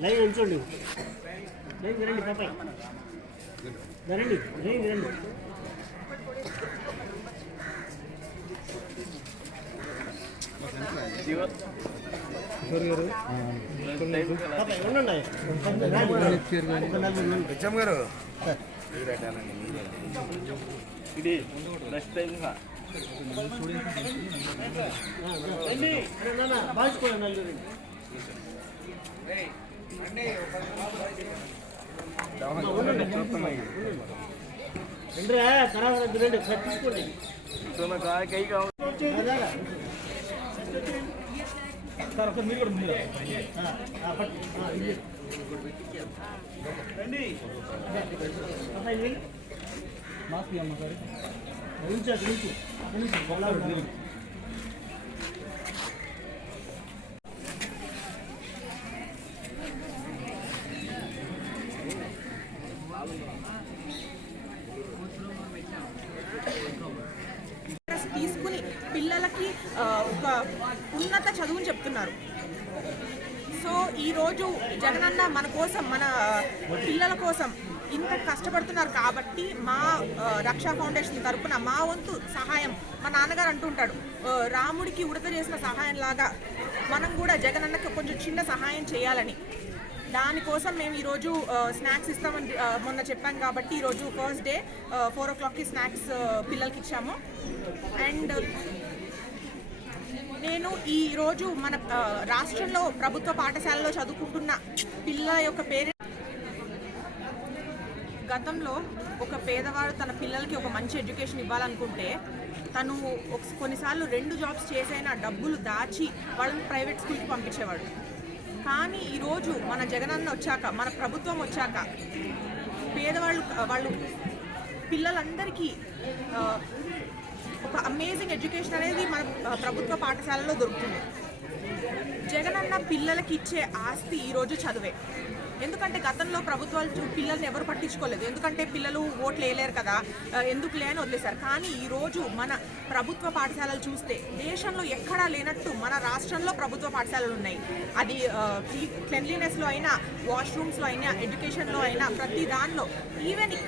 Line ఉంచండి line రండి పాపాయ్ రండి లైన్ రండి గారు ఇది నెక్స్ట్ టైం రండి అరే నాన్న బాల్చుకోండి నలుగురు రండి. అమ్మా, ఉండండి. రండి రా, తర్వాత రండి, రండి పట్టించుకోండి కై కావాలి అదాలా. సార్ ఒక మీరు కూడా ముందుగా ఆ, ఆ, పట్టు. ఆ, ఇది. రండి పాపా, ఇది వెయ్యి. ఉంచు, అది ఉంచు. ఉంచు, గల్లా ఉంది. ఇంట్రెస్ట్ తీసుకుని పిల్లలకి ఒక ఉన్నత చదువుని చెప్తున్నారు. సో ఈరోజు జగనన్న మన కోసం మన పిల్లల కోసం ఇంత కష్టపడుతున్నారు కాబట్టి మా రక్షా ఫౌండేషన్ తరపున మా వంతు సహాయం మా నాన్నగారు అంటుంటాడు రాముడికి ఉడత చేసిన సహాయం లాగా మనం కూడా జగనన్నకి కొంచెం చిన్న సహాయం చేయాలని. దానికోసం మేము ఈరోజు స్నాక్స్ ఇస్తామని మొన్న చెప్పాం కాబట్టి ఈరోజు ఫస్ట్ డే ఫోర్ ఓ క్లాక్కి స్నాక్స్ పిల్లలకి ఇచ్చాము. అండ్ నేను ఈ రోజు మన రాష్ట్రంలో ప్రభుత్వ పాఠశాలలో చదువుకుంటున్న పిల్లల యొక్క పేరెంట్ గతంలో ఒక పేదవాడు తన పిల్లలకి ఒక మంచి ఎడ్యుకేషన్ ఇవ్వాలనుకుంటే తను కొన్నిసార్లు రెండు జాబ్స్ చేసైనా డబ్బులు దాచి వాళ్ళని ప్రైవేట్ స్కూల్కి పంపించేవాడు. కానీ ఈరోజు మన జగనన్న వచ్చాక మన ప్రభుత్వం వచ్చాక పేదవాళ్ళు వాళ్ళు పిల్లలందరికీ ఒక అమేజింగ్ ఎడ్యుకేషన్ అనేది మన ప్రభుత్వ పాఠశాలలో దొరుకుతుంది. పిల్లలకి ఇచ్చే ఆస్తి ఈరోజు చదువే. ఎందుకంటే గతంలో ప్రభుత్వాలు చూ- పిల్లల్ని ఎవరు పట్టించుకోలేదు. ఎందుకంటే పిల్లలు ఓట్లు వేయలేరు కదా ఎందుకు లేని వదిలేశారు. కానీ ఈరోజు మన ప్రభుత్వ పాఠశాలలు చూస్తే దేశంలో ఎక్కడా లేనట్టు మన రాష్ట్రంలో ప్రభుత్వ పాఠశాలలు ఉన్నాయి. అది క్లెన్లీనెస్లో అయినా వాష్రూమ్స్లో అయినా ఎడ్యుకేషన్లో అయినా ప్రతి దానిలో ఈవెన్